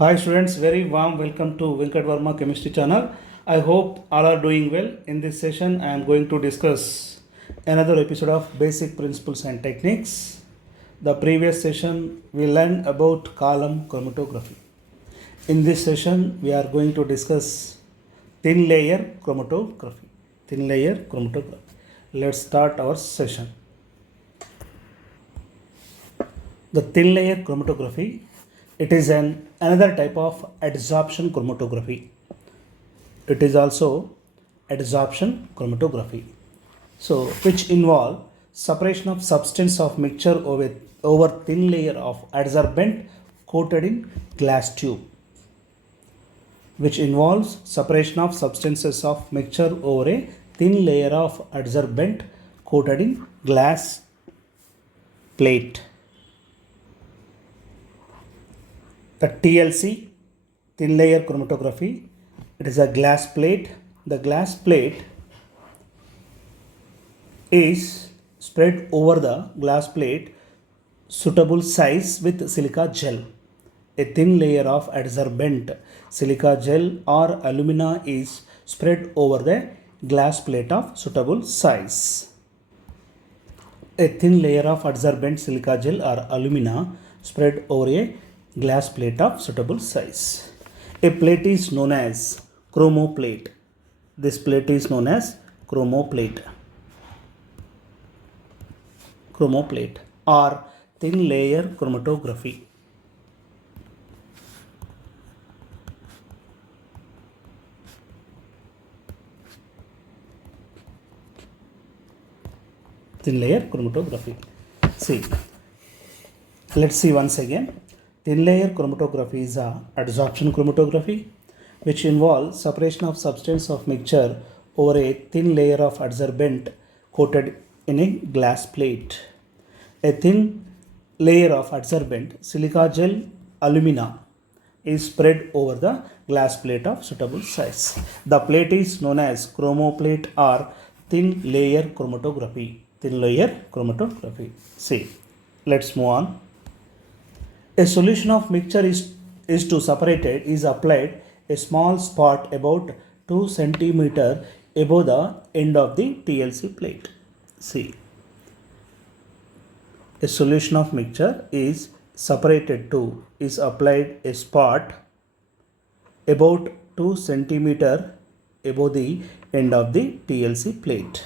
Hi students, very warm welcome to venkatvarma chemistry channel. I hope all are doing well. In this session, I am going to discuss another episode of basic principles and techniques. The previous session we learned about column chromatography. In this session, we are going to discuss thin layer chromatography. Thin layer chromatography. Let's start our session. The thin layer chromatography, it is another type of adsorption chromatography. It is also adsorption chromatography. So, which involve separation of substance of mixture over thin layer of adsorbent coated in glass tube. Which involves separation of substances of mixture over a thin layer of adsorbent coated in glass plate. The TLC, thin layer chromatography, it is a glass plate. The glass plate is spread over the glass plate suitable size with silica gel. A thin layer of adsorbent silica gel or alumina is spread over the glass plate of suitable size. A thin layer of adsorbent silica gel or alumina spread over a glass plate of suitable size. A plate is known as chromoplate. This plate is known as chromoplate. Chromoplate or thin layer chromatography. Thin layer chromatography. See, let's see once again. Thin layer chromatography is a adsorption chromatography which involves separation of substance of mixture over a thin layer of adsorbent coated in a glass plate. A thin layer of adsorbent silica gel alumina is spread over the glass plate of suitable size. The plate is known as chromoplate or thin layer chromatography. Thin layer chromatography. See, let's move on. A solution of mixture is to separate it is applied a small spot about 2 cm above the end of the TLC plate. See, a solution of mixture is separated to is applied a spot about 2 cm above the end of the TLC plate.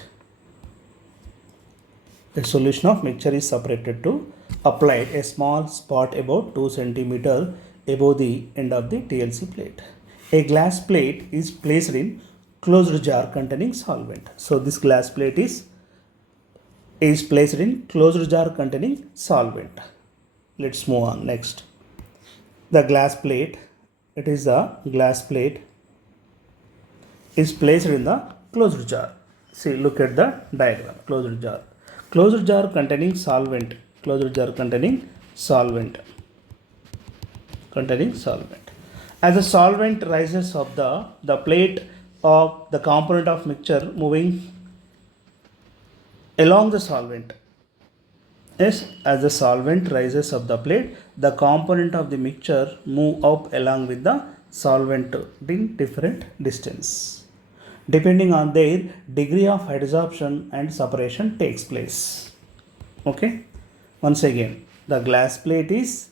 A solution of mixture is separated to applied a small spot about 2 cm above the end of the TLC plate. A glass plate is placed in closed jar containing solvent. So this glass plate is placed in closed jar containing solvent. Let's move on next. The glass plate, it is the glass plate is placed in the closed jar. See, look at the diagram. Closed jar. Closed jar containing solvent. Closed jar containing solvent. Containing solvent. As the solvent rises up the plate of the component of mixture moving along the solvent. Yes, as the solvent rises up the plate, the component of the mixture move up along with the solvent in different distance, depending on their degree of adsorption and separation takes place. Okay, once again, the glass plate is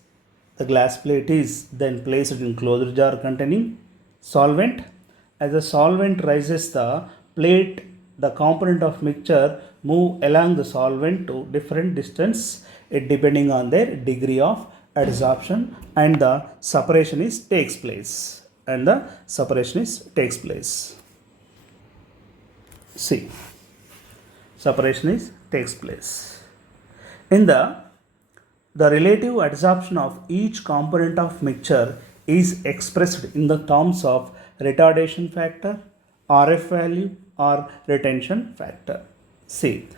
then placed in closed jar containing solvent. As the solvent rises the plate, the component of mixture move along the solvent to different distance depending on their degree of adsorption and the separation takes place. See, separation takes place. In the relative adsorption of each component of mixture is expressed in the terms of retardation factor, RF value or retention factor. See,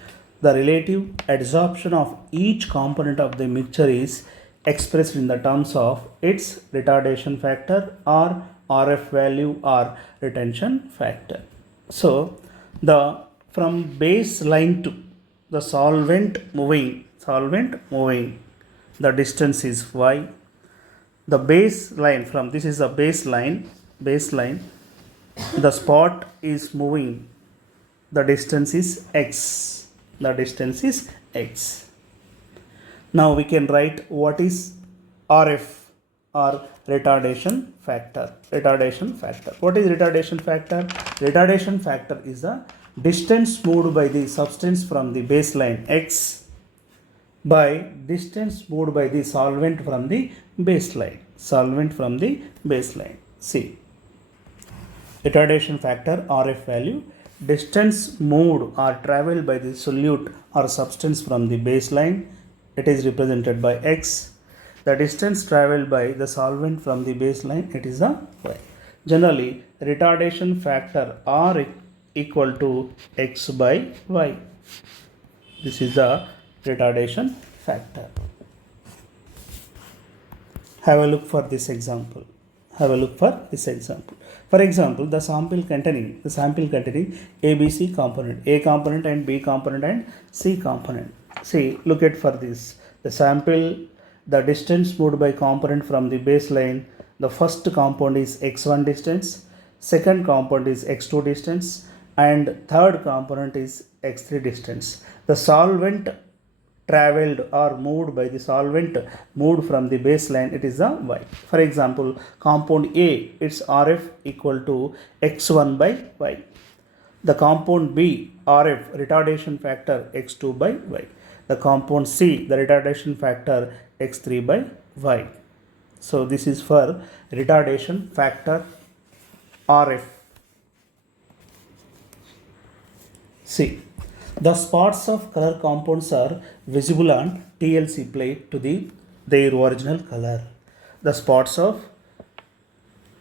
the relative adsorption of each component of the mixture is expressed in the terms of its retardation factor or RF value or retention factor. So, from baseline to the solvent moving, the distance is y. the baseline from this is a baseline, the spot is moving, the distance is x, Now we can write what is RF or retardation factor. What is retardation factor? Retardation factor is the distance moved by the substance from the baseline x by distance moved by the solvent from the baseline. See, retardation factor RF value, distance moved or traveled by the solute or substance from the baseline, it is represented by x. The distance traveled by the solvent from the baseline, it is a y. Generally, retardation factor R equal to x by y. This is the retardation factor. Have a look for this example. For example, the sample containing ABC component, A component and B component and C component. See, look at for this. The sample, the distance moved by component from the baseline, the first compound is x1 distance, second compound is x2 distance, and third component is x3 distance. The solvent traveled or moved by the solvent moved from the baseline, it is a y. For example, compound A, its RF equal to x1 by y. The compound B, RF, retardation factor x2 by y. The compound C, the retardation factor x3 by y. So this is for retardation factor RF. C. The spots of color compounds are visible on TLC plate to their original color. The spots of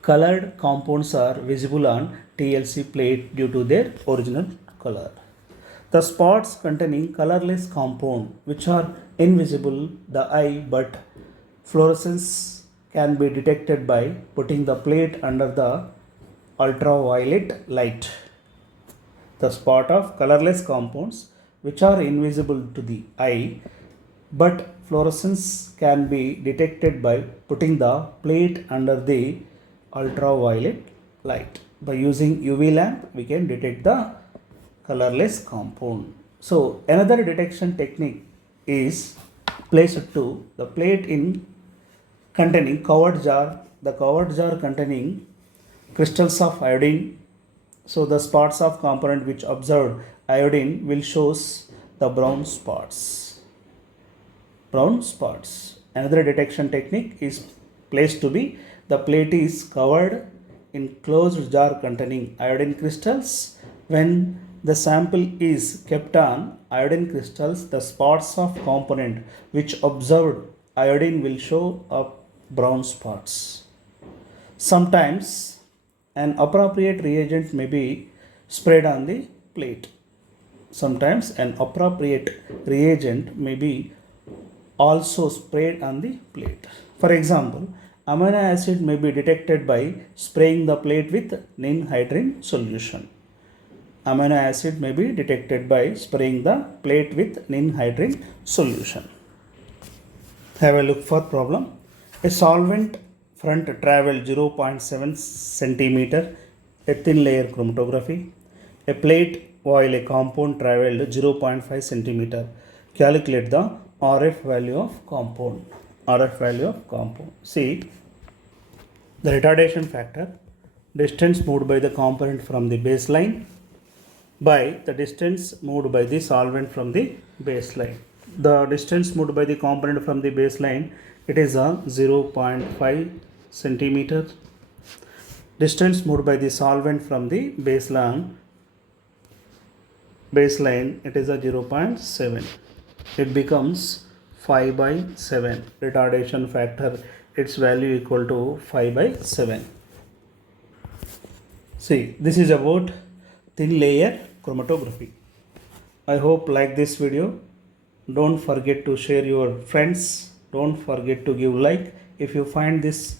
colored compounds are visible on TLC plate due to their original color. The spots containing colorless compound which are invisible the eye but fluorescence can be detected by putting the plate under the ultraviolet light. The spot of colorless compounds which are invisible to the eye but fluorescence can be detected by putting the plate under the ultraviolet light. By using UV lamp we can detect the colorless compound. So another detection technique is placed to the plate in containing covered jar, the covered jar containing crystals of iodine. So the spots of component which observed iodine will shows the brown spots. Another detection technique is placed to be the plate is covered in closed jar containing iodine crystals. When the sample is kept on iodine crystals, the spots of component which observed iodine will show up brown spots. Sometimes an appropriate reagent may be sprayed on the plate. Also sprayed on the plate. For example, amino acid may be detected by spraying the plate with ninhydrin solution. Have a look for problem. A solvent front travel 0.7 centimeter, a thin layer chromatography. A plate while a compound traveled 0.5 centimeter. Calculate the RF value of compound. See, the retardation factor, distance moved by the component from the baseline by the distance moved by the solvent from the baseline. The distance moved by the component from the baseline, it is a 0.5 centimeter. Distance moved by the solvent from the baseline, it is a 0.7. It becomes 5 by 7. Retardation factor, its value equal to 5 by 7. See, this is about thin layer chromatography. I hope like this video. Don't forget to share your friends. Don't forget to give like. If you find this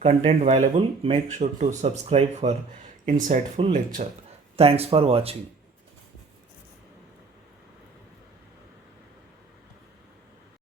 content valuable, make sure to subscribe for insightful lecture. Thanks for watching.